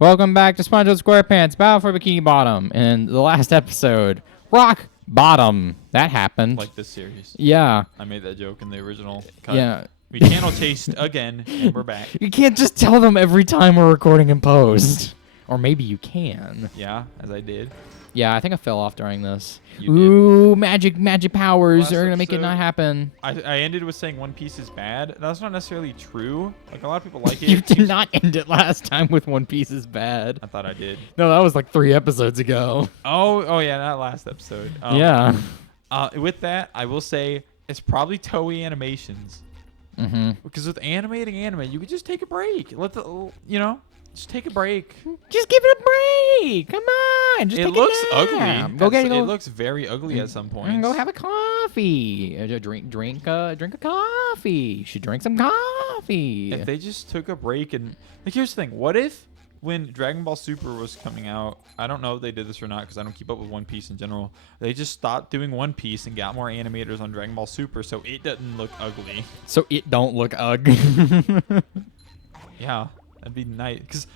Welcome back to SpongeBob SquarePants Battle for Bikini Bottom. In the last episode, rock bottom. That happened. Like this series. Yeah. I made that joke in the original cut. Yeah. We channel chased again, and we're back. You can't just tell them every time we're recording in post. Or maybe you can. Yeah, as I did. Yeah, I think I fell off during this. You Ooh, magic powers Last are gonna make it episode, not happen. I ended with saying One Piece is bad. That's not necessarily true. Like, a lot of people like it. You did not end it last time with One Piece is bad. I thought I did. No, that was like 3 episodes ago. Oh yeah, not last episode. Yeah. With that, I will say it's probably Toei Animations. Mm-hmm. Because with animating anime, you could just take a break. Just take a break. Just give it a break. Come on. Just It take looks a ugly. nap. Go It looks very ugly at some points. Go have a coffee. Drink a coffee. You should drink some coffee. If they just took a break and like, here's the thing: what if when Dragon Ball Super was coming out, I don't know if they did this or not because I don't keep up with One Piece in general. They just stopped doing One Piece and got more animators on Dragon Ball Super, so it doesn't look ugly. So it don't look ugly. Yeah, that'd be nice because.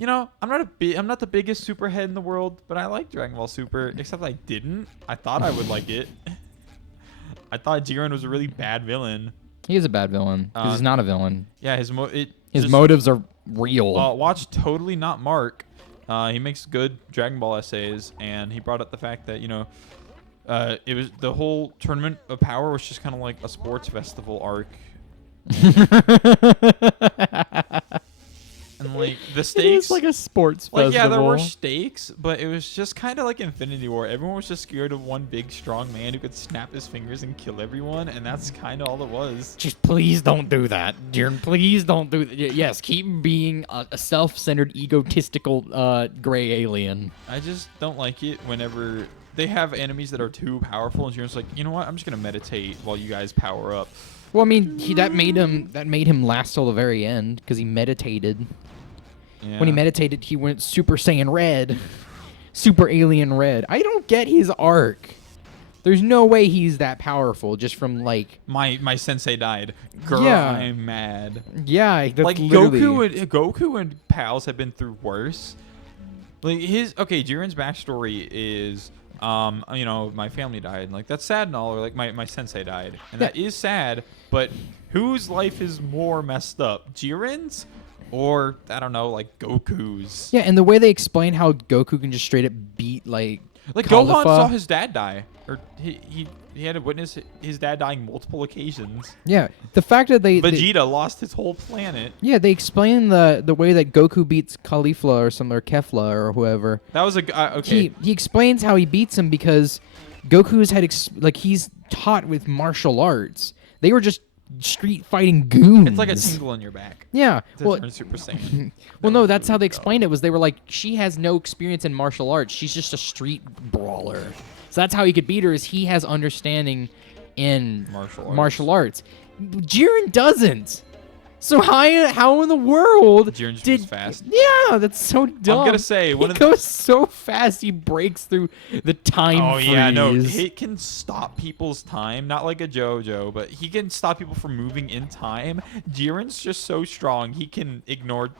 I'm not the biggest super head in the world, but I like Dragon Ball Super. Except I didn't. I thought I would like it. I thought Jiren was a really bad villain. He is a bad villain because he's not a villain. Yeah, his motives are real. Watch Totally Not Mark. He makes good Dragon Ball essays, and he brought up the fact that it was the whole Tournament of Power was just kind of like a sports festival arc. And like the stakes, It's like a sports festival. yeah, there were stakes, but it was just kind of like Infinity War. Everyone was just scared of one big, strong man who could snap his fingers and kill everyone, and that's kind of all it was. Just please don't do that, Jiren. Please don't do that. Yes, keep being a self-centered, egotistical, gray alien. I just don't like it whenever they have enemies that are too powerful, and Jiren's like, you know what? I'm just gonna meditate while you guys power up. Well, I mean, that made him last till the very end because he meditated. Yeah. When he meditated, he went Super Saiyan Red, Super Alien Red. I don't get his arc. There's no way he's that powerful just from like my sensei died. Girl, Yeah. I'm mad. Yeah, that's Like literally... Goku and pals have been through worse. Like Jiren's backstory is my family died. Like that's sad and all, or like my sensei died. And that is sad, but whose life is more messed up? Jiren's? Or, I don't know, like Goku's. Yeah, and the way they explain how Goku can just straight up beat like Gohan Caulifla. saw his dad die. Or he had to witness his dad dying multiple occasions. Yeah, the fact that Vegeta lost his whole planet. Yeah, they explain the way that Goku beats Caulifla or Kefla or whoever. That was okay. He explains how he beats him because Goku's had he's taught with martial arts. They were just street fighting goons. It's like a tingle in your back. Yeah. Well, Super Saiyan. Well, no, that's how they explained it. Was they were like, she has no experience in martial arts. She's just a street brawler. So that's how he could beat her. Is he has understanding in martial arts. Jiren doesn't. So how in the world Jiren's just fast. Yeah, that's so dumb. I'm gonna say he goes so fast he breaks through the time freeze. Yeah, no, it can stop people's time, not like a JoJo, but he can stop people from moving in time. Jiren's just so strong he can ignore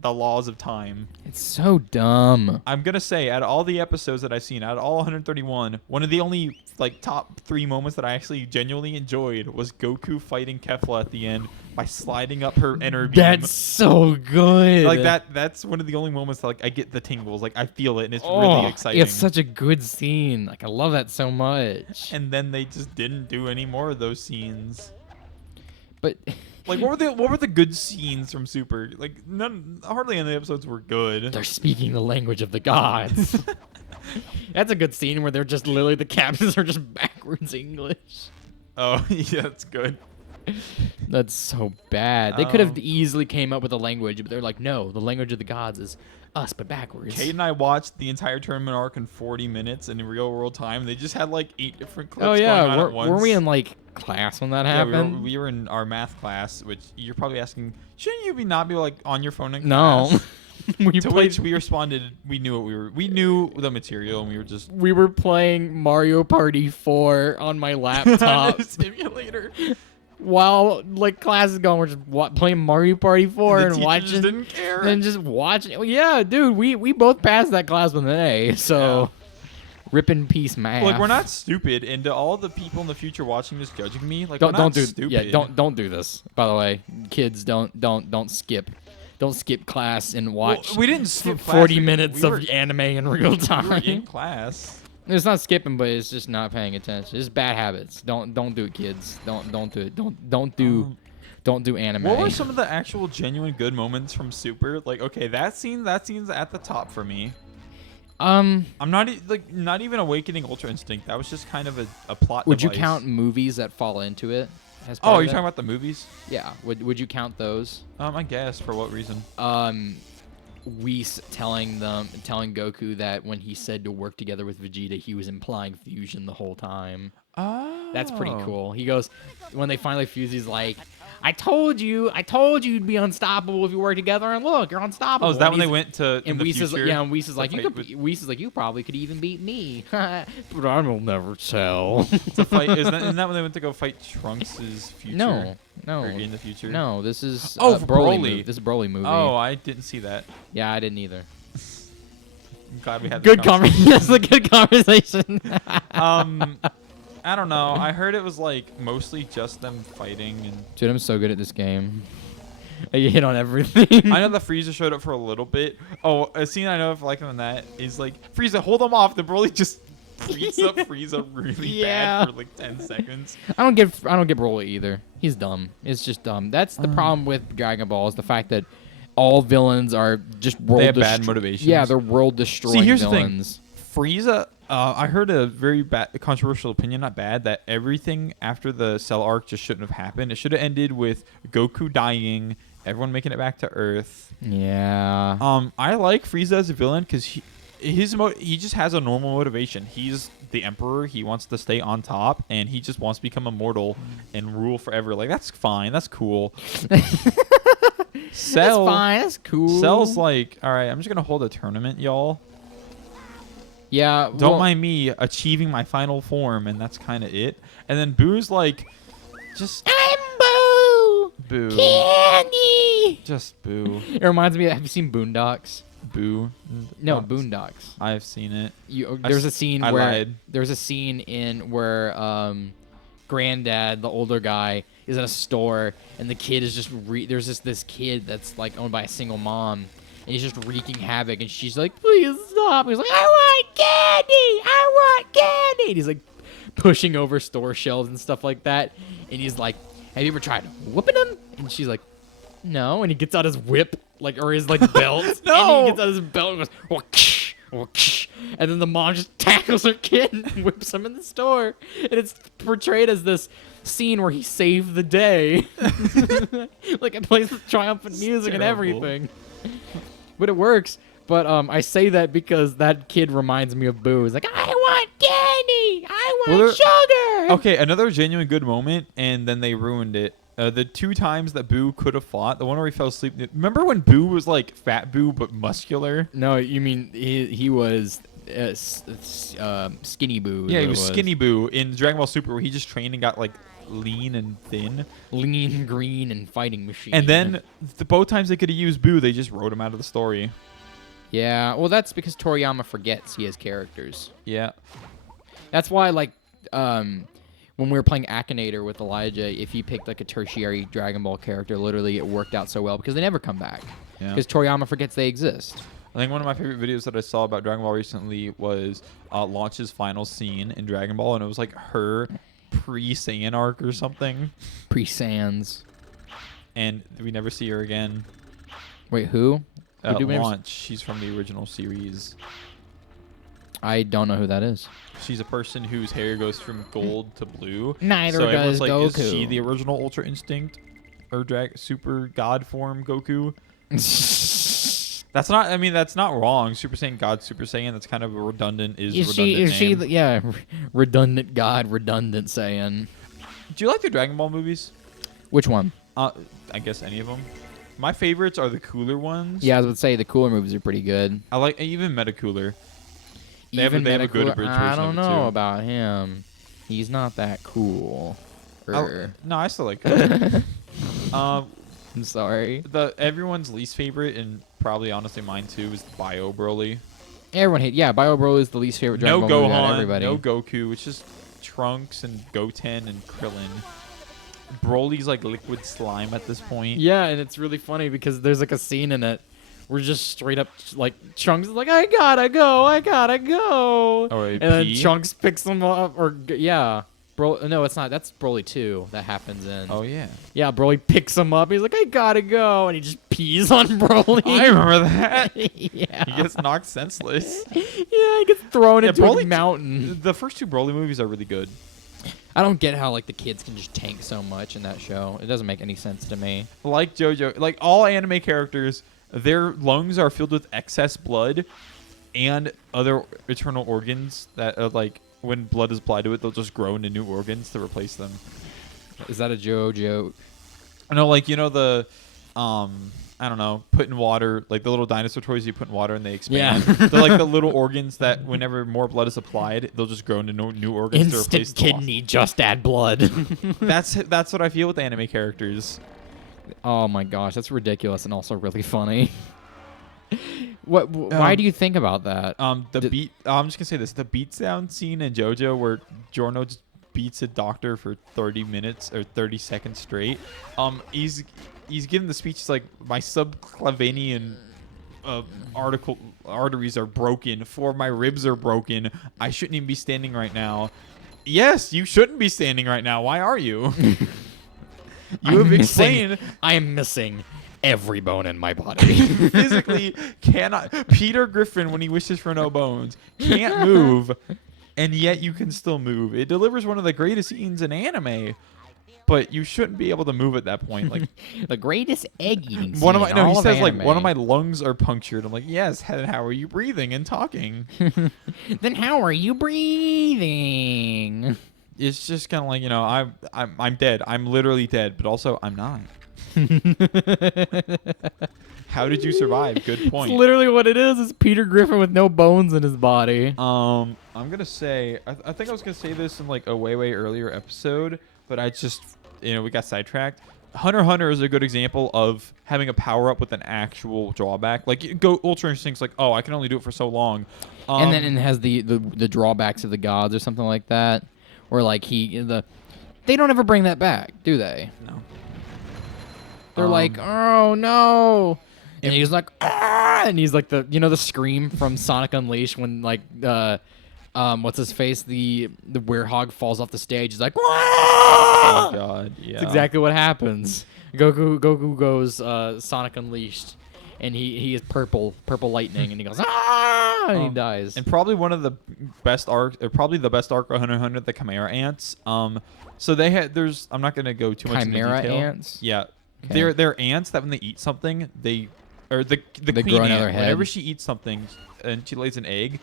the laws of time. It's so dumb. I'm gonna say, out of all the episodes that I've seen, out of all 131, one of the only like top 3 moments that I actually genuinely enjoyed was Goku fighting Kefla at the end by sliding up her inner beam. That's so good. Like that's one of the only moments that, like, I get the tingles. Like, I feel it, and it's really exciting. It's such a good scene. Like, I love that so much. And then they just didn't do any more of those scenes. But like, what were the good scenes from Super? Like, hardly any of the episodes were good. They're speaking the language of the gods. That's a good scene where they're just literally the captions are just backwards English. Oh, yeah, that's good. That's so bad. They could have easily came up with a language, but they're like, no, the language of the gods is us, but backwards. Kate and I watched the entire tournament arc in 40 minutes in real world time. They just had like 8 different clips going on at once. Were we in like class when that happened? We were in our math class, which you're probably asking, shouldn't you not be like on your phone in no. class? Which we responded, we knew the material, and we were playing Mario Party 4 on my laptop. simulator. while like class is going. We're just playing Mario Party 4 The and teacher watching. just didn't care. And just watching. Yeah, dude, we both passed that class with an A. So, rip in peace, math. Like, we're not stupid, and to all the people in the future watching this judging me, like, Don't we're not do stupid. yeah. Don't do this. By the way, kids, don't skip. Don't skip class and watch. Well, we didn't skip class. 40 minutes we of were, anime in real we time. were in class. It's not skipping, but it's just not paying attention. It's bad habits. Don't do it, kids. Don't do it. Don't do anime. What were some of the actual genuine good moments from Super? Like, okay, that scene's at the top for me. I'm not not even Awakening Ultra Instinct. That was just kind of a plot Would device. you count movies that fall into it? As Oh, part you're of talking it? about the movies? Yeah. Would you count those? I guess. For what reason? Whis telling Goku that when he said to work together with Vegeta, he was implying fusion the whole time. Oh. That's pretty cool. He goes, when they finally fuse, he's like, I told you you'd be unstoppable if you work together, and look, you're unstoppable. Oh, is that And when they he's- went to in And the Whis is future? like, and Whis is to like, fight with- Whis is like, you probably could even beat me, but I will never tell. to fight. Isn't that when they went to go fight Trunks' future? No, Or in the future? no. This is for Broly. Broly. This is Broly movie. Oh, I didn't see that. Yeah, I didn't either. I'm glad we had this Good conversation. That's a good conversation. I don't know. I heard it was like mostly just them fighting, and Dude, I'm so good at this game. You hit on everything. I know the Frieza showed up for a little bit. Oh, a scene I know of like in that is like Frieza, hold him off. The Broly just beats up Frieza really Yeah. bad for like 10 seconds. I don't get Broly either. He's dumb. It's just dumb. That's the problem with Dragon Ball is the fact that all villains are just world They have bad motivations. Yeah, they're world destroying See, here's villains. the thing. Frieza, I heard a very bad, controversial opinion, not bad, that everything after the Cell arc just shouldn't have happened. It should have ended with Goku dying, everyone making it back to Earth. Yeah. I like Frieza as a villain because he just has a normal motivation. He's the Emperor. He wants to stay on top, and he just wants to become immortal and rule forever. Like, that's fine. That's cool. Cell, That's fine. That's cool. Cell's like, all right, I'm just gonna hold a tournament, y'all. Yeah. Don't mind me achieving my final form, and that's kind of it. And then Boo's like, just I'm Boo. Boo. Candy. Just Boo. It reminds me. Have you seen Boondocks? Boo. No, Box. Boondocks. I've seen it. There's a scene I where lied. there's a scene in where Granddad, the older guy, is in a store and the kid is just there's just this kid that's like owned by a single mom and he's just wreaking havoc and she's like, please stop. He's like, I want candy. I want candy. And he's like pushing over store shelves and stuff like that. And he's like, have you ever tried whooping him? And she's like, no. And he gets out his whip, like, or his like belt. No. And he gets out his belt and goes, whoosh, whoosh. And then the mom just tackles her kid and whips him in the store. And it's portrayed as this scene where he saved the day. Like it plays with triumphant music and terrible. everything. But it works. But I say that because that kid reminds me of Boo. He's like, I want candy. I want sugar. Okay, another genuine good moment, and then they ruined it. The 2 times that Boo could have fought, the one where he fell asleep. Remember when Boo was like Fat Boo but muscular? No, you mean he was Skinny Boo. Yeah, he was Skinny Boo in Dragon Ball Super, where he just trained and got like lean and thin. Lean, green, and fighting machine. And then both times they could have used Boo, they just wrote him out of the story. Yeah, well, that's because Toriyama forgets he has characters. Yeah. That's why, like, when we were playing Akinator with Elijah, if he picked like a tertiary Dragon Ball character, literally it worked out so well because they never come back. Yeah. Because Toriyama forgets they exist. I think one of my favorite videos that I saw about Dragon Ball recently was Launch's final scene in Dragon Ball, and it was like her pre-Saiyan arc or something. Pre-Sans. And we never see her again. Wait, who? Launch. She's from the original series. I don't know who that is. She's a person whose hair goes from gold to blue. Neither so everyone's does like, Goku. is she the original Ultra Instinct or Super God form Goku? That's not. I mean, that's not wrong. Super Saiyan God, Super Saiyan. That's kind of a redundant. Yeah, redundant God, redundant Saiyan. Do you like the Dragon Ball movies? Which one? I guess any of them. My favorites are the cooler ones. Yeah, I was about to say the cooler movies are pretty good. I like even Metacooler. They have a good Metacooler, abridged I version don't of it, know too. about him. He's not that cool. No, I still like Goku. I'm sorry. Everyone's least favorite, and probably honestly mine too, is Bio Broly. Everyone hates. Yeah, Bio Bro is the least favorite Dragon No Ball movie out of Gohan, everybody. no Goku. It's just Trunks and Goten and Krillin. Broly's like liquid slime at this point. Yeah, and it's really funny because there's like a scene in it where just straight up like Trunks is like, I gotta go. Or And then Trunks picks him up, no, it's not. That's Broly 2 that happens in. Oh yeah. Yeah, Broly picks him up. He's like, I gotta go, and he just pees on Broly. I remember that. Yeah. He gets knocked senseless. Yeah, he gets thrown into Broly a mountain. The first 2 Broly movies are really good. I don't get how like the kids can just tank so much in that show. It doesn't make any sense to me. Like JoJo, like all anime characters, their lungs are filled with excess blood and other internal organs that are like when blood is applied to it, they'll just grow into new organs to replace them. Is that a JoJo? I know, like, you know, the I don't know, put in water, like the little dinosaur toys you put in water and they expand. Yeah. They're like the little organs that whenever more blood is applied, they'll just grow into new organs to replace Instant the lost. kidney, just add blood. That's what I feel with anime characters. Oh my gosh, that's ridiculous and also really funny. Why do you think about that? I'm just gonna say this: the beatdown scene in JoJo where Giorno just beats a doctor for 30 minutes or 30 seconds straight. He's giving the speech like my subclavian arteries are broken, 4 of my ribs are broken. I shouldn't even be standing right now. Yes, you shouldn't be standing right now. Why are you? You have explained. I am missing every bone in my body. Physically cannot. Peter Griffin, when he wishes for no bones, can't move, and yet you can still move. It delivers one of the greatest scenes in anime, but you shouldn't be able to move at that point. Like the greatest egg eating scene. one of my in all he of says anime. like one of my lungs are punctured. I'm like, yes. How are you breathing and talking? Then how are you breathing? It's just kind of like, you know, I'm dead. I'm literally dead, but also I'm not. How did you survive? Good point. It's literally what it is. It's Peter Griffin with no bones in his body. I'm gonna say I think I was gonna say this in like a way earlier episode, but I just we got sidetracked. Hunter x Hunter is a good example of having a power up with an actual drawback. Like Ultra Instinct's like, oh, I can only do it for so long, and then it has the drawbacks of the gods or something like that, or like they don't ever bring that back, do they? No. They're like, oh no. And he's like, ah! And he's like the scream from Sonic Unleashed when like what's his face, the werehog falls off the stage. He's like, oh god, yeah. That's exactly what happens. Goku goes Sonic Unleashed, and he is purple lightning, and he goes and he dies. And probably one of the best arc, or probably the best arc of Hunter x Hunter, the Chimera ants. So they had I'm not gonna go too much Chimera into detail. ants. Yeah. Okay. They're ants that when they eat something, the queen grow another ant, head. whenever she eats something and she lays an egg,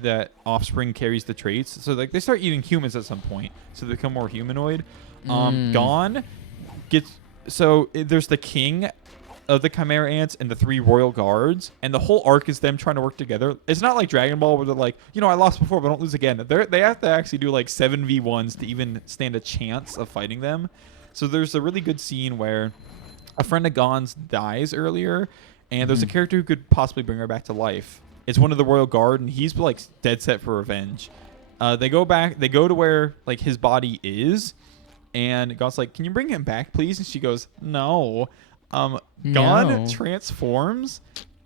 that offspring carries the traits. So like they start eating humans at some point, so they become more humanoid. Gon gets there's the king of the Chimera ants and the 3 royal guards, and the whole arc is them trying to work together. It's not like Dragon Ball where they're like, I lost before, but don't lose again. They have to actually do like 7v1s to even stand a chance of fighting them. So there's a really good scene where a friend of Gon's dies earlier, and there's a character who could possibly bring her back to life. It's one of the royal guard, and he's like dead set for revenge. They go to where like his body is, and Gon's like, "Can you bring him back, please?" And she goes, "No." Gon transforms,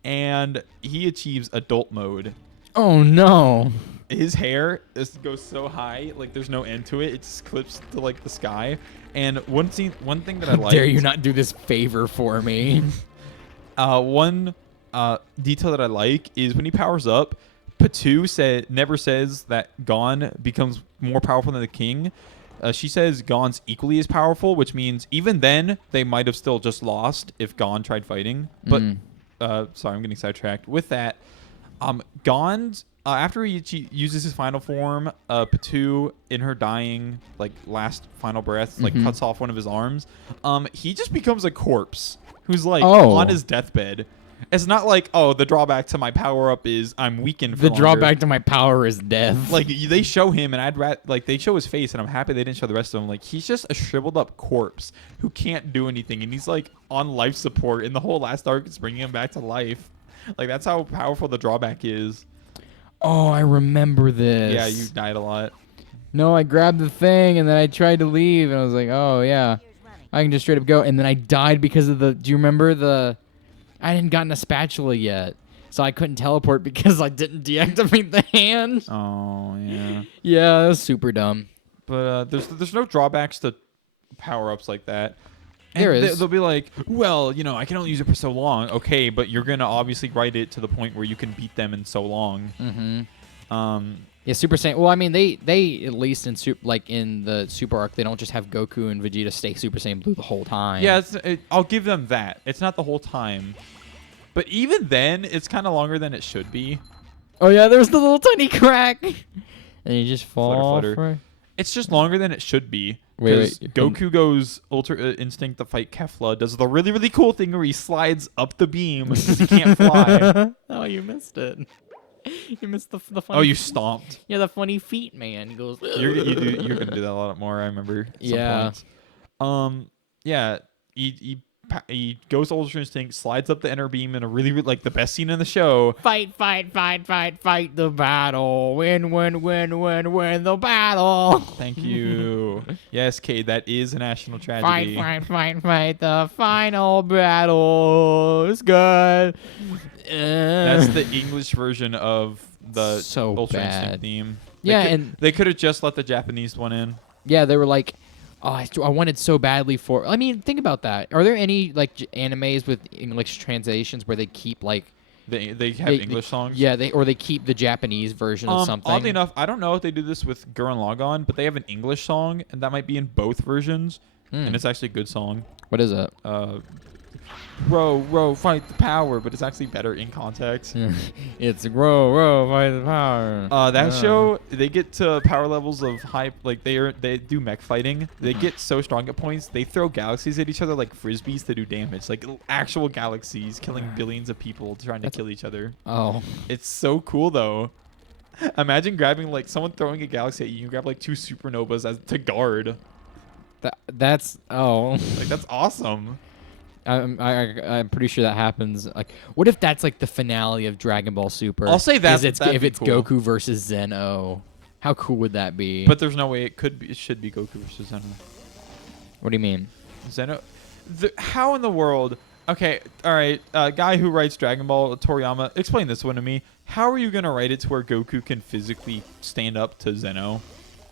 and he achieves adult mode. Oh no. His hair goes so high, like there's no end to it. It just clips to like the sky. And one thing that I like. Dare you not do this favor for me? One detail that I like is when he powers up, Patu never says that Gon becomes more powerful than the king. She says Gon's equally as powerful, which means even then they might have still just lost if Gon tried fighting. But sorry, I'm getting sidetracked. With that, Gon's after he uses his final form, Patu in her dying like last final breath like cuts off one of his arms. He just becomes a corpse who's like on his deathbed. It's not like, oh, the drawback to my power up is I'm weakened. For The longer. drawback to my power is death. Like they show him, and like they show his face, and I'm happy they didn't show the rest of him. Like he's just a shriveled up corpse who can't do anything, and he's like on life support. And the whole last arc is bringing him back to life. Like that's how powerful the drawback is. Oh, I remember this. Yeah, you died a lot. No, I grabbed the thing and then I tried to leave and I was like, oh yeah, I can just straight up go. And then I died because of the. Do you remember the? I hadn't gotten a spatula yet, so I couldn't teleport because I didn't deactivate the hand. Oh yeah. Yeah, that was super dumb. But there's no drawbacks to power ups like that. And There is. They'll be like, well, you know, I can only use it for so long. Okay, but you're gonna obviously write it to the point where you can beat them in so long. Mm-hmm. Yeah, Super Saiyan. Well, I mean, they at least in the Super arc, they don't just have Goku and Vegeta stay Super Saiyan Blue the whole time. Yeah, I'll give them that. It's not the whole time, but even then, it's kind of longer than it should be. Oh yeah, there's the little tiny crack, and you just fall. Flutter. For... It's just longer than it should be. Wait. Goku goes Ultra Instinct to fight Kefla, does the really, really cool thing where he slides up the beam because he can't fly. Oh, you missed it. You missed the funny. Oh, you stomped. Yeah, the funny feet man. He goes. You're gonna do that a lot more. I remember. At Yeah. some points. Yeah. He goes Ultra Instinct, slides up the inner beam in a really like the best scene in the show. Fight the battle. Win the battle. Thank you. Yes, Cade, that is a national tragedy. Fight the final battle. It's good. That's the English version of the So Ultra bad. Instinct theme. Yeah, they could have just let the Japanese one in. Yeah, they were like, oh, I wanted so badly for. I mean, think about that. Are there any like animes with English translations where they keep like they have English songs? Yeah, they keep the Japanese version of something. Oddly enough, I don't know if they do this with Gurren Lagann, but they have an English song, and that might be in both versions, and it's actually a good song. What is it? Row, fight the power, but it's actually better in context. It's row, fight the power. That show, they get to power levels of high, like they do mech fighting. They get so strong at points, they throw galaxies at each other like frisbees to do damage, like actual galaxies, killing billions of people trying to kill each other. Oh, It's so cool though. Imagine grabbing like someone throwing a galaxy at you. You grab like 2 supernovas as to guard. that's Like that's awesome. I'm pretty sure that happens. Like, what if that's like the finale of Dragon Ball Super? I'll say that if it's cool. Goku versus Zeno. How cool would that be? But there's no way it could be. It should be Goku versus Zeno. What do you mean? Zeno. How in the world? Okay, all right. Guy who writes Dragon Ball, Toriyama, explain this one to me. How are you gonna write it to where Goku can physically stand up to Zeno?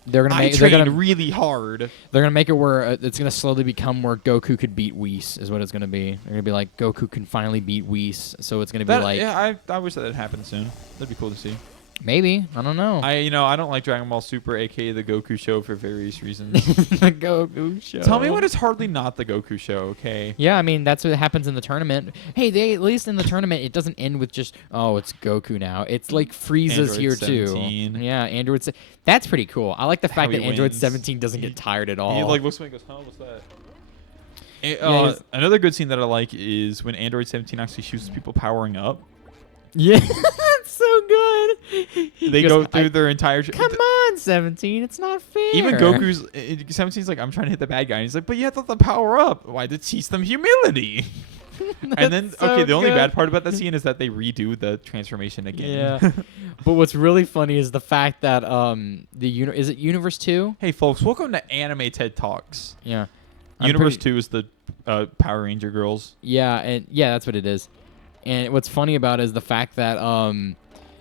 They're gonna make. I trained really hard. They're gonna make it where it's gonna slowly become where Goku could beat Whis is what it's gonna be. They're gonna be like Goku can finally beat Whis, so it's gonna be like. Yeah, I wish that had happened soon. That'd be cool to see. Maybe, I don't know. I don't like Dragon Ball Super, aka the Goku show, for various reasons. The Goku show. Tell me when it's hardly not the Goku show, okay? Yeah, I mean that's what happens in the tournament. Hey, they at least in the tournament it doesn't end with just it's Goku now. It's like Frieza's Android here 17. too. Yeah, Android. That's pretty cool. I like the fact How that he Android wins. 17 doesn't get tired at all. He like looks at me and goes, "Huh, what's that?" Yeah, Another good scene that I like is when Android 17 actually shoots people powering up. Yeah, that's so good. They go through their entire. Come on, 17. It's not fair. Even Goku's 17's like, I'm trying to hit the bad guy. And he's like, but you have to power up. Why? To teach them humility. And then, so the only good. bad part about that scene is that they redo the transformation again. Yeah. But what's really funny is the fact that is it Universe 2? Hey, folks, welcome to Anime TED Talks. Yeah. Universe 2 is the Power Ranger girls. Yeah, that's what it is. And what's funny about it is the fact that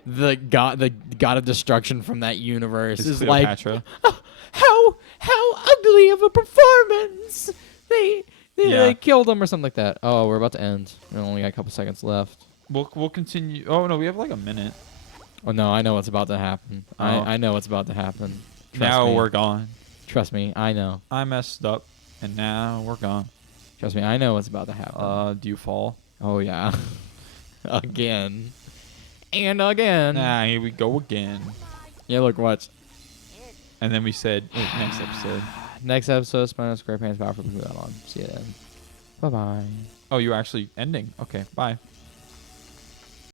the god of destruction from that universe is Cleopatra. like, oh, how ugly of a performance. They killed him or something like that. Oh, we're about to end. We only got a couple seconds left. We'll continue. Oh no, we have like a minute. Oh no, I know what's about to happen. Oh. I know what's about to happen. Now me. we're gone. Trust me, I know. I messed up, and now we're gone. Trust me, I know what's about to happen. Do you fall? Oh yeah. Again. And again. Nah, here we go again. Yeah, look, watch. And then we said next episode. Next episode, SpongeBob SquarePants Power for that on. See you then. Bye bye. Oh, you're actually ending. Okay, bye.